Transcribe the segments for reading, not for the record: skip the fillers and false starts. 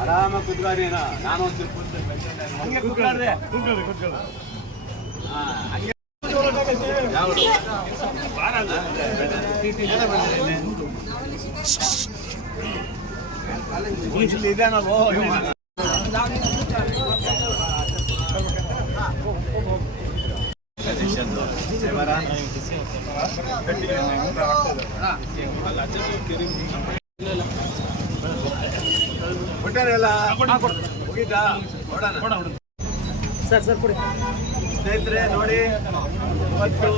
ಆರಾಮ ಕುತ್ಕೊಳ್ಳಿ. ನಾನು ಒಂಚೂರು ಹಂಗೆ ಕುತ್ಕೊಳ್ರೆ ಹಂಗೆ ಯಾವುದು ಇದೇನೋ ಬಿಟ್ಟಾರೆಲ್ಲ ಮುಗೀತಾ ನೋಡೋಣ ಸರ್ ಕೊಡಿ ಸ್ನೇಹಿತರೆ. ನೋಡಿ, ಇವತ್ತು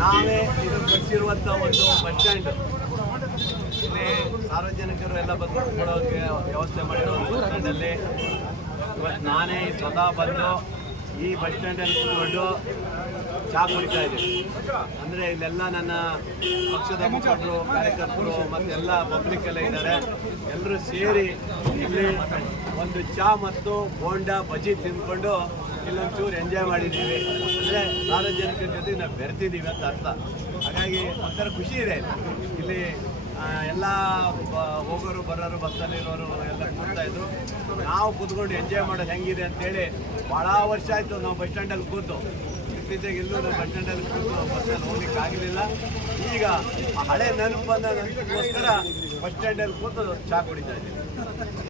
ನಾವೇ ಇದು ಕಟ್ಟಿರುವಂಥ ಒಂದು ಬಸ್ ಸ್ಟ್ಯಾಂಡ್. ಇಲ್ಲಿ ಸಾರ್ವಜನಿಕರು ಎಲ್ಲ ಬಂದು ಕೊಡೋಕ್ಕೆ ವ್ಯವಸ್ಥೆ ಮಾಡಿರೋ ಬಸ್ ಸ್ಟ್ಯಾಂಡಲ್ಲಿ ಇವತ್ತು ನಾನೇ ಸ್ವತಃ ಬಂದು ಈ ಬಸ್ ಸ್ಟ್ಯಾಂಡಲ್ಲಿ ಕೂತ್ಕೊಂಡು ಚಹಾ ಕುಡಿತಾ ಇದ್ದೀನಿ. ಅಂದರೆ ಇಲ್ಲೆಲ್ಲ ನನ್ನ ಪಕ್ಷದ ಮುಖಂಡರು, ಕಾರ್ಯಕರ್ತರು ಮತ್ತು ಎಲ್ಲ ಪಬ್ಲಿಕ್ ಎಲ್ಲ ಇದ್ದಾರೆ. ಎಲ್ಲರೂ ಸೇರಿ ಇಲ್ಲಿ ಒಂದು ಚಹಾ ಮತ್ತು ಬೋಂಡಾ ಬಜ್ಜಿ ತಿಂದ್ಕೊಂಡು ಇಲ್ಲೊಂಚೂರು ಎಂಜಾಯ್ ಮಾಡಿದ್ದೀವಿ. ಅಂದರೆ ಸಾರ್ವಜನಿಕರ ಜೊತೆ ನಾವು ಬೆರೆತಿದ್ದೀವಿ ಅಂತ ಅರ್ಥ. ಹಾಗಾಗಿ ಒಂಥರ ಖುಷಿ ಇದೆ ಇಲ್ಲಿ. ಎಲ್ಲ ಹೋಗೋರು ಬರೋರು ಬಸ್ಸಲ್ಲಿರೋರು ಎಲ್ಲ ಕೂರ್ತಾಯಿದ್ರು. ನಾವು ಕೂತ್ಕೊಂಡು ಎಂಜಾಯ್ ಮಾಡೋದು ಹೆಂಗಿದೆ ಅಂತೇಳಿ ಭಾಳ ವರ್ಷ ಆಯಿತು ನಾವು ಬಸ್ ಸ್ಟ್ಯಾಂಡಲ್ಲಿ ಕೂತು. ಇತ್ತೀಚೆಗೆ ಎಲ್ಲೂ ನಾವು ಬಸ್ ಸ್ಟ್ಯಾಂಡಲ್ಲಿ ಕೂತು ಬಸ್ಸಲ್ಲಿ ಹೋಗ್ಲಿಕ್ಕೆ ಆಗಲಿಲ್ಲ. ಈಗ ಹಳೆ ನೆನಪು ಬಂದೋಸ್ಕರ ಬಸ್ ಸ್ಟ್ಯಾಂಡಲ್ಲಿ ಕೂತು ಚಹಾ ಕುಡಿತಾ ಇದ್ದೀವಿ.